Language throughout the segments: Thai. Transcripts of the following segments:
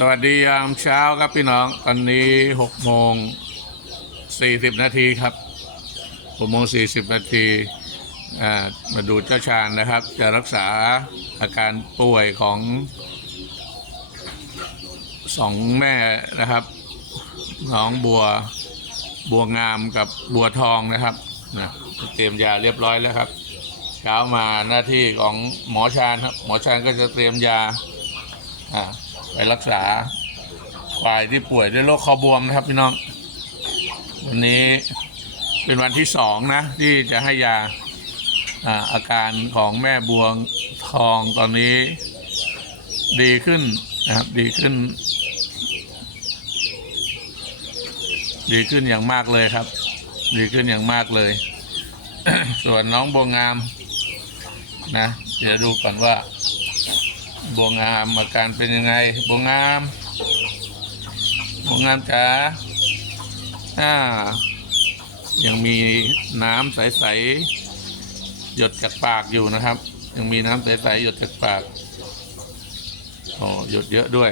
สวัสดียามเช้าครับพี่น้อง ตอนนี้หกโมงสี่สิบนาทีครับหกโมงสี่สิบนาทีมาดูเจ้าชาญนะครับ จะรักษาอาการป่วยของสองแม่นะครับ น้องบัวบัวงามกับบัวทองนะครับนะเตรียมยาเรียบร้อยแล้วครับ เช้ามาหน้าที่ของหมอชาญครับ หมอชาญก็จะเตรียมยาอ่า ไปรักษาควายที่ป่วยด้วยโรคคอบวมนะครับพี่น้อง วันนี้เป็นวันที่สองนะ ที่จะให้ยาอาอาการของแม่บวงทองตอนนี้ดีขึ้นนะครับดีขึ้น ดีขึ้นอย่างมากเลยครับ ดีขึ้นอย่างมากเลย ส่วนน้องบัวงามนะ เดี๋ยวดูก่อนว่า บัวงามอาการเป็นยังไงบัวงามบัวงามจ๋าอ่า ยังมีน้ำใสๆหยดจากปากอยู่นะครับ ยังมีน้ำใสๆหยดจากปากโอ้หยดเยอะด้วย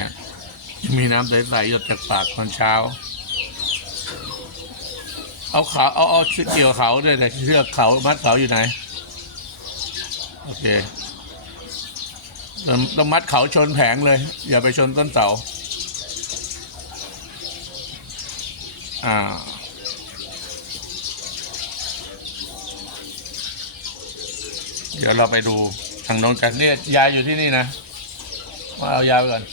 นะมีน้ำใสๆหยดจากปากตอนเช้า เอาเขาเอาเอาเชือกเกี่ยวเขาด้วยแต่เชือกเขามัดเขาอยู่ไหน โอเคต้องต้องมัดเขาชนแผงเลย อย่าไปชนต้นเสาอ่าเดี๋ยวเราไปดูทางน้นกันเนี่ยยายอยู่ที่นี่นะมาเอายาไปก่อน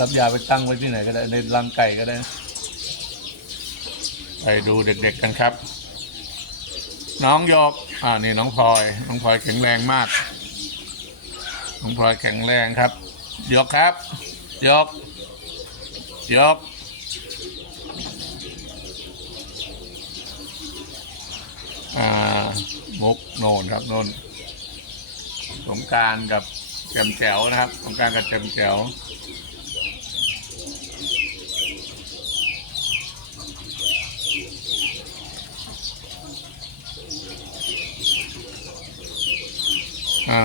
รับยาไปตั้งไว้ที่ไหนก็ได้ในรังไก่ก็ได้ ไปดูเด็กๆกันครับ น้องยกอ่านี่น้องพลอย น้องพลอยแข็งแรงมาก น้องพลอยแข็งแรงครับ ยกครับ ยก ยก อ่ามุกโนนครับโนนสงการกับแจมแจ๋วนะครับสงการกับแจมแจ๋ว อ่า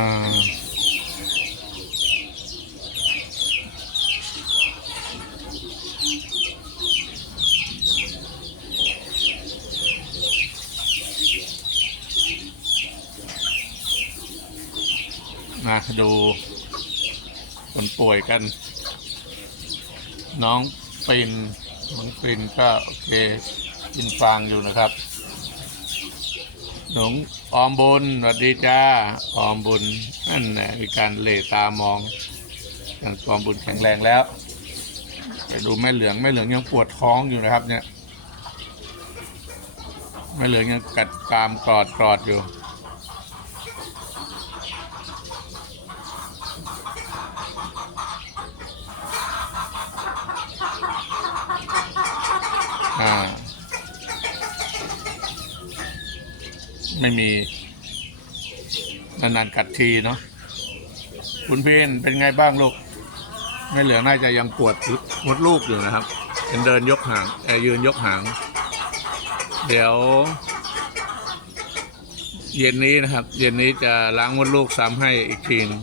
มาดูคนป่วยกัน น้องปินน้องปินก็โอเคกินฟางอยู่นะครับหนง ออมบุญสวัสดีจ้าออมบุญนั่นแหละมีการเหลตามองอย่างออมบุญแข็งแรงแล้วไปดูแม่เหลืองแม่เหลืองยังปวดท้องอยู่นะครับ เนี่ยแม่เหลืองยังกัดกรามกรอดกรอดอยู่อ่า ไม่มีนานๆกัดทีเนาะคุณเพนเป็นไงบ้างลูก ไม่เหลือน่าจะยังปวดมดลูกอยู่นะครับเป็นเดินยกหางเอ่อยืนยกหาง เดี๋ยว เย็นนี้นะครับ เย็นนี้จะล้างมดลูกซ้ำให้อีกทีนึง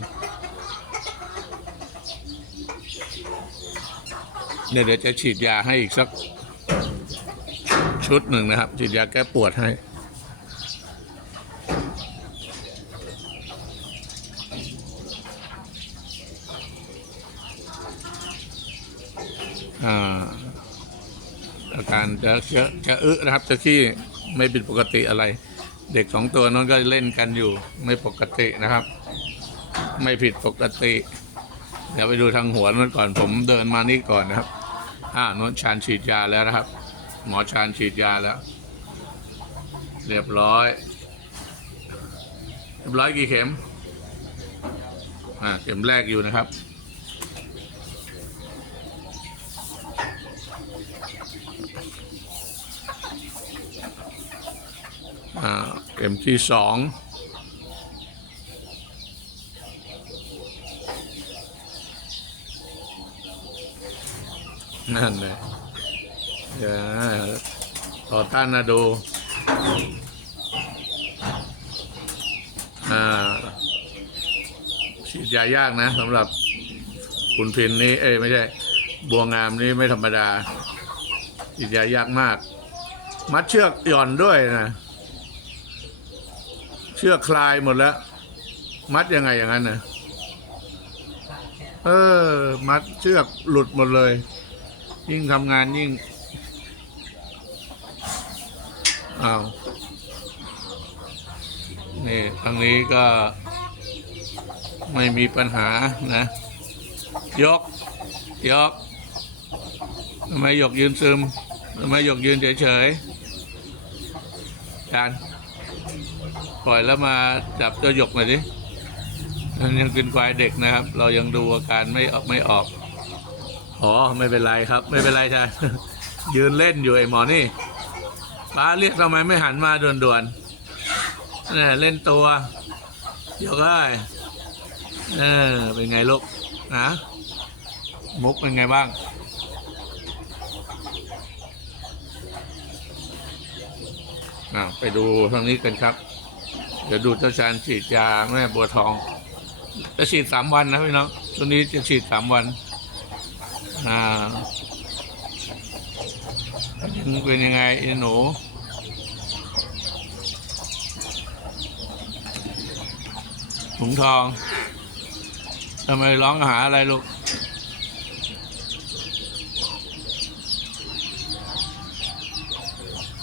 เดี๋ยวจะฉีดยาให้อีกสักชุดหนึ่งนะครับ ฉีดยาแก้ปวดให้ อาการจะจะจะอึนะครับ จะขี้ไม่ผิดปกติอะไร เด็กสองตัวนั้นก็เล่นกันอยู่ไม่ปกตินะครับ ไม่ผิดปกติ เดี๋ยวไปดูทางหัวนั่นก่อนผมเดินมานี่ก่อนนะครับอ่าโนนชานฉีดยาแล้วนะครับ หมอชานฉีดยาแล้ว เรียบร้อย เรียบร้อยกี่เข็มอ่าเข็มแรกอยู่นะครับ เข็มที่สองนั่นเลยอต่อต้านนะดูฉีดยายากนะสำหรับคุณพินนี่เอ้ไม่ใช่ บัวงามนี่ไม่ธรรมดาฉีดยายากมาก มัดเชือกหย่อนด้วยนะ เชือกคลายหมดแล้ว มัดยังไงอย่างนั้นนะเออ มัดเชือกหลุดหมดเลย ยิ่งทำงานยิ่งอ้าวนี่ทางนี้ก็ไม่มีปัญหานะ ยก ยกทำไมยกยืนซึมทำไมยกยืนเฉยๆการ ปล่อยแล้วมาจับเจ้าหยกหน่อยดิมันยังเป็นควายเด็กนะครับ เรายังดูอาการไม่ออกไม่ออก อ๋อ ไม่เป็นไรครับ ไม่เป็นไรใช่ยืนเล่นอยู่ไอ้หมอนี่ป้าเรียกทำไมไม่หันมาด่วนๆเนี่ยเล่นตัวยกได้เออเป็นไงลูกนะมุกเป็นไงบ้างไปดูทางนี้กันครับ เดี๋ยวดูเจ้าชานฉีดยาแม่บัวทองจะฉีดสามวันนะพี่น้องช่วงนี้จะฉีดสามวัน อ่าเป็นยังไงไอ้หนูถุงทองทำไมร้องหาอะไรลูก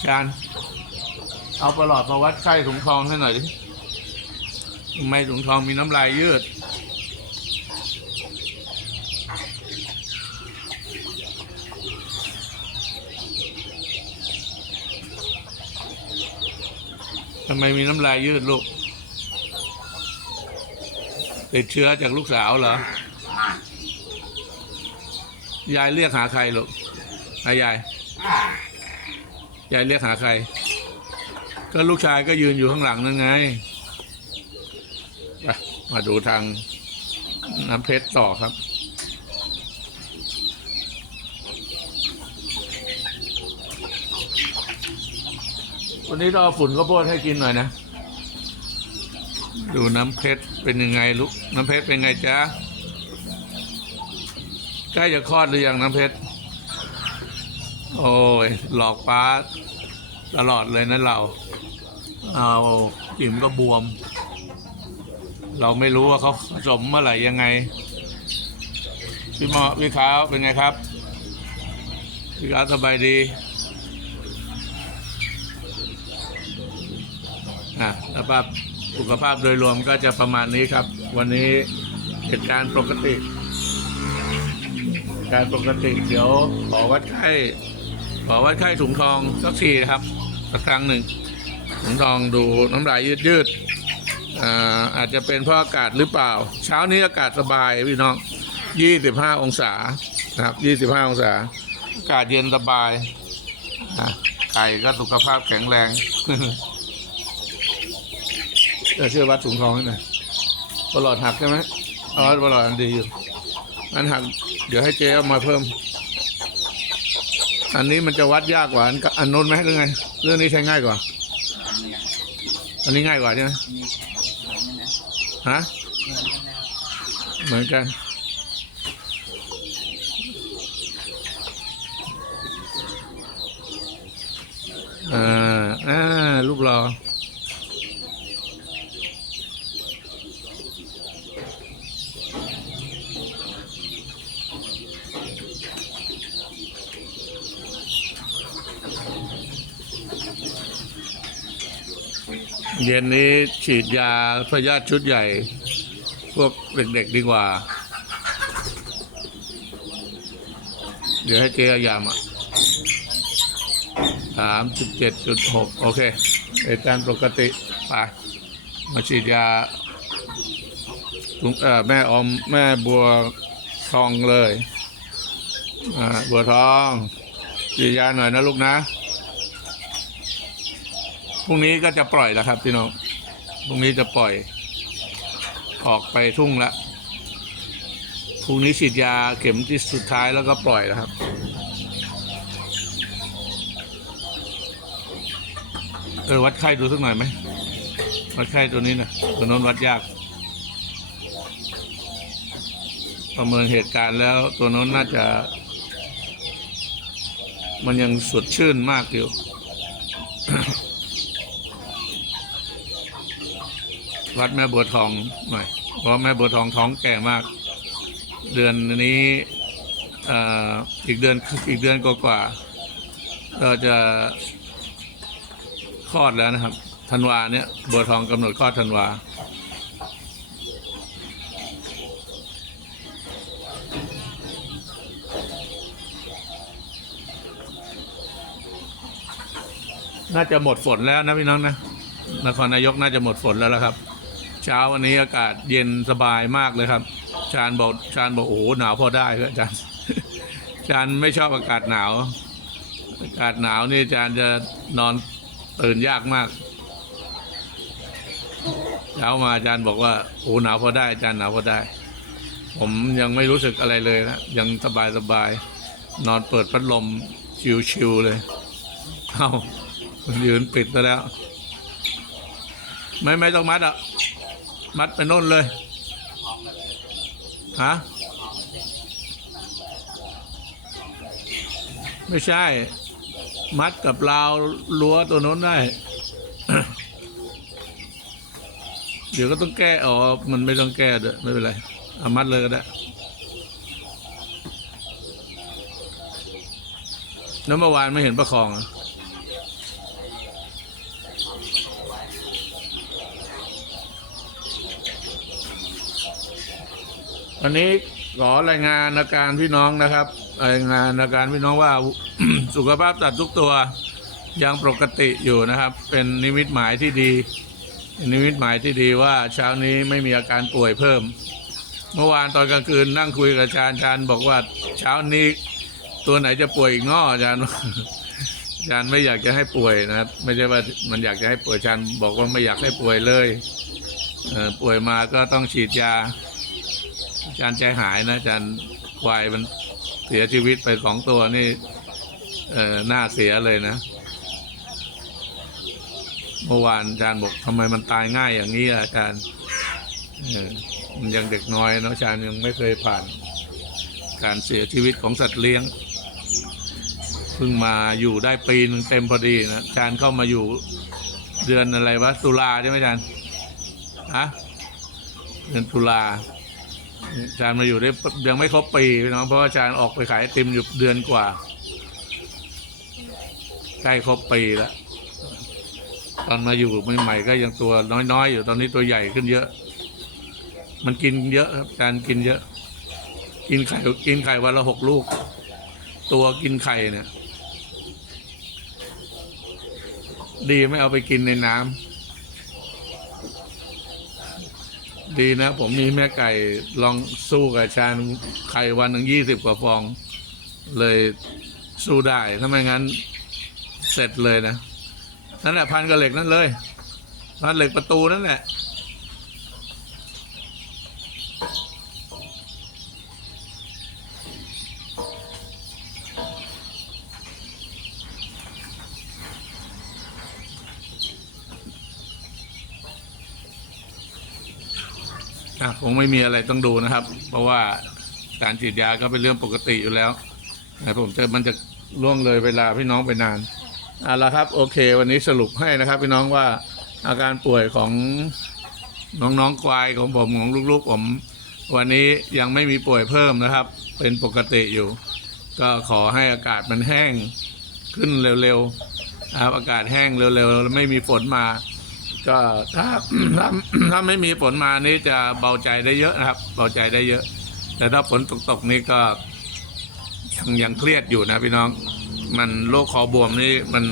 ชาน เอาประหลอดมาวัดไข้ถุงทองให้หน่อยดิทำไมถุงทองมีน้ำลายยืด ทำไมมีน้ำลายยืดลูก ติดเชื้อจากลูกสาวเหรอ ยายเรียกหาใครลูกหายาย ยายเรียกหาใคร ก็ลูกชายก็ยืนอยู่ข้างหลังนั่นไงไปมาดูทางน้ำเพชรต่อครับ วันนี้เราเอาฝุ่นข้าวโพดให้กินหน่อยนะ ดูน้ำเพชรเป็นยังไงลูก น้ำเพชรเป็นไงจ๊ะ ใกล้จะคลอดหรือยังน้ำเพชร โอ้ย หลอกป้าตลอดเลยนะเรา เอาจิ๋มก็บวม เราไม่รู้ว่าเขาผสมเมื่อไหร่ยังไง พี่หมอพี่ขาวเป็นไงครับ พี่ขาวสบายดีอะสภาพสุขภาพโดยรวมก็จะประมาณนี้ครับ วันนี้เหตุการณ์ปกติ การปกติเดี๋ยวขอวัดไข้ขอวัดไข้ถุงทองสักทีนะครับ สักครั้งหนึ่ง ถุงทองดูน้ำลายยืดยืดๆอ่าอาจจะเป็นเพราะอากาศหรือเปล่า เช้านี้อากาศสบายพี่น้อง 25 องศานะครับ 25 องศา อากาศเย็นสบายไก่ก็สุขภาพแข็งแรงเออเชื่อวัดถุงทองให้น่อยประหลอดหักใช่ไหมอ๋อประหลอดอันดีอยู่อันหักเดี๋ยวให้เจ๊เอามาเพิ่ม อันนี้มันจะวัดยากกว่าอันอันโน้นไหมหรือไง เรื่องนี้ใช้ง่ายกว่า อันนี้ง่ายกว่าใช่ไหมฮะเหมือนกันอ่าอ่ารูปรอ เย็นนี้ฉีดยาพยาธิชุดใหญ่ พวกเด็กๆดีกว่า เดี๋ยวให้เจ๊อายามอะสามสิบเจ็ดจุดหกโอเคเหตุการปกติไปมาฉีดยาแม่ออมแม่บัวทองเลย อ่า บัวทองฉีดยาหน่อยนะลูกนะ พรุ่งนี้ก็จะปล่อยแล้วครับพี่น้องพรุ่งนี้จะปล่อย ออกไปทุ่งละพรุ่งนี้ฉีดยาเข็มที่สุดท้ายแล้วก็ปล่อยแล้วครับ เออวัดไข้ดูสักหน่อยไหมวัดไข้ตัวนี้นะตัวน้นวัดยาก ประเมินเหตุการณ์แล้วตัวน้นน่าจะ มันยังสดชื่นมากอยู่ วัดแม่บัวทองหน่อยเพราะแม่บัวทองท้องแก่มาก เดือนนี้อีกเดือนอีกเดือนกว่าๆก็จะคลอดแล้วนะครับธันวาเนี่ยบัวทองกำหนดคลอดธันวาน่าจะหมดฝนแล้วนะพี่น้องนะนครนายกน่าจะหมดฝนแล้วละครับ เช้าวันนี้อากาศเย็นสบายมากเลยครับ ชาญบอกชาญบอกโอ้โหหนาวพอได้ครับอาจารย์ชาญไม่ชอบอากาศหนาว อากาศหนาวนี่อาจารย์จะนอนตื่นยากมากเช้ามาอาจารย์บอกว่าโอ้หนาวพอได้อาจารย์หนาวพอได้ ผมยังไม่รู้สึกอะไรเลยนะยังสบายสบายนอนเปิดพัดลมชิวๆเลยเอ้ายืนปิดซะแล้ว ไม่ ไม่ต้องมัดอะ มัดไปโน่นเลยฮะไม่ใช่ มัดกับราวรั้วตัวโน้นได้ เดี๋ยวก็ต้องแก้อ๋อมันไม่ต้องแก้เด้อไม่เป็นไรเอามัดเลยก็ได้แล้วเมื่อวานไม่เห็นประคองอะ วันนี้ขอรายงานอาการพี่น้องนะครับรายงานอาการพี่น้องว่าสุขภาพสัตว์ทุกตัวยังปกติอยู่นะครับ เป็นนิมิตหมายที่ดี นิมิตหมายที่ดีว่าเช้านี้ไม่มีอาการป่วยเพิ่ม เมื่อวานตอนกลางคืนนั่งคุยกับอาจารย์อาจารย์บอกว่าเช้านี้ตัวไหนจะป่วยอีกง้ออาจารย์อาจารย์ไม่อยากจะให้ป่วยนะครับ ไม่ใช่ว่ามันอยากจะให้ป่วยอาจารย์บอกว่าไม่อยากให้ป่วยเลยเป่วยมาก็ต้องฉีดยา อาจารย์ใจหายนะอาจารย์ควายมันเสียชีวิตไปสองตัวนี่ เออหน้าเสียเลยนะ เมื่อวานอาจารย์บอกทำไมมันตายง่ายอย่างนี้อะอาจารย์มันยังเด็กน้อยเนาะอาจารย์ยังไม่เคยผ่าน การเสียชีวิตของสัตว์เลี้ยงเพิ่งมาอยู่ได้ปีหนึงเต็มพอดีนะอาจารย์เข้ามาอยู่เดือนอะไรวะตุลาใช่ไหมอาจารย์ฮะเดือนตุลา อาจารย์มาอยู่ได้ยังไม่ครบปีน้องเพราะว่าอาจารย์ออกไปขายติมอยู่เดือนกว่าใกล้ครบปีแล้วตอนมาอยู่ใหม่ๆก็ยังตัวน้อยๆอยู่ตอนนี้ตัวใหญ่ขึ้นเยอะ มันกินเยอะครับอาจารย์กินเยอะ กินไข่กินไข่วันละหกลูก ตัวกินไข่เนี่ย ดีไม่เอาไปกินในน้ำ ดีนะ ผมมีแม่ไก่ลองสู้กับชานไข่วันหนึ่งยี่สิบกว่าฟอง เลยสู้ได้ถ้าไม่งั้นเสร็จเลยนะ นั่นแหละพันกับเหล็กนั่นเลยพันเหล็กประตูนั่นแหละ อะคงไม่มีอะไรต้องดูนะครับ เพราะว่าการฉีดยาก็เป็นเรื่องปกติอยู่แล้วนะผมจะมันจะล่วงเลยเวลาพี่น้องไปนานเอาละครับ โอเค วันนี้สรุปให้นะครับ พี่น้องว่าอาการป่วยของน้องๆควายของผมของลูกๆผม วันนี้ยังไม่มีป่วยเพิ่มนะครับ เป็นปกติอยู่ ก็ขอให้อากาศมันแห้งขึ้นเร็วๆครับอากาศแห้งเร็วๆแล้วไม่มีฝนมา ก็ถ้าถ้าถ้าไม่มีฝนมานี่จะเบาใจได้เยอะนะครับ เบาใจได้เยอะ แต่ถ้าฝนตกตกนี่ก็ยังยังเครียดอยู่นะพี่น้อง มันโรคคอบวมนี่มัน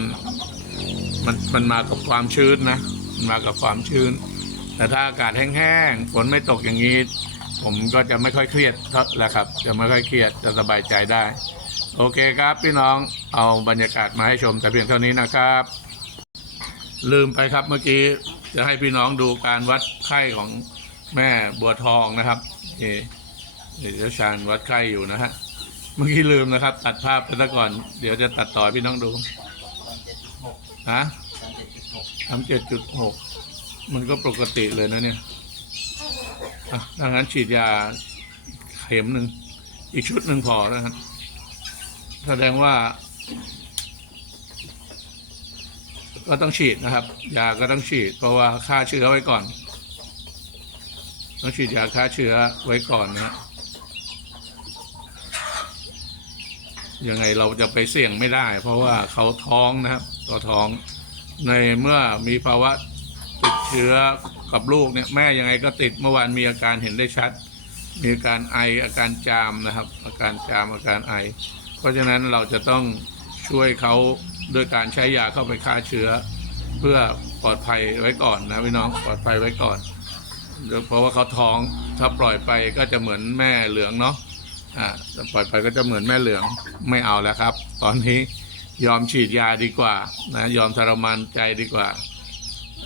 มันมันมากับความชื้นนะมันมากับความชื้น แต่ถ้าอากาศแห้งๆฝนไม่ตกอย่างนี้ ผมก็จะไม่ค่อยเครียดเท่าแล้วครับ จะไม่ค่อยเครียดจะสบายใจได้ โอเคครับพี่น้องเอาบรรยากาศมาให้ชมแต่เพียงเท่านี้นะครับ ลืมไปครับเมื่อกี้จะให้พี่น้องดูการวัดไข้ของแม่บัวทองนะครับเอเดี๋ยวเจ้าชาญวัดไข้อยู่นะฮะเมื่อกี้ลืมนะครับ ตัดภาพไปซะก่อน เดี๋ยวจะตัดต่อพี่น้องดูฮะทำเจ็ดจุดหกมันก็ปกติเลยนะเนี่ยดังนั้นฉีดยาเข็มหนึ่ง อีกชุดหนึ่งพอแล้วครับแสดงว่า ก็ต้องฉีดนะครับยาก็ต้องฉีด เพราะว่าฆ่าเชื้อไว้ก่อน ต้องฉีดยาฆ่าเชื้อไว้ก่อนนะฮะยังไงเราจะไปเสี่ยงไม่ได้ เพราะว่าเขาท้องนะครับก็ท้องในเมื่อมีภาวะติดเชื้อกับลูกเนี่ยแม่ยังไงก็ติดเมื่อวานมีอาการเห็นได้ชัด มีอาการไออาการจามนะครับ อาการจามอาการไอ เพราะฉะนั้นเราจะต้องช่วยเขา ด้วยการใช้ยาเข้าไปฆ่าเชื้อ เพื่อปลอดภัยไว้ก่อนนะพี่น้องปลอดภัยไว้ก่อนเพราะว่าเขาท้องถ้าปล่อยไปก็จะเหมือนแม่เหลืองเนาะอ่าถ้าปล่อยไปก็จะเหมือนแม่เหลืองไม่เอาแล้วครับ ตอนนี้ยอมฉีดยาดีกว่านะยอมทรมานใจดีกว่า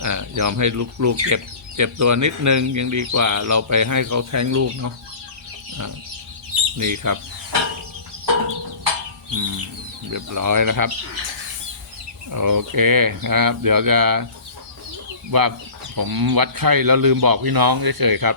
อ่ายอมให้ลูกๆเจ็บเจ็บตัวนิดนึงยังดีกว่า เราไปให้เขาแท้งลูกเนาะอ่านี่ครับ อืมเรียบร้อยนะครับ โอเคนะครับ เดี๋ยวจะว่าผมวัดไข้แล้วลืมบอกพี่น้องเฉยๆครับ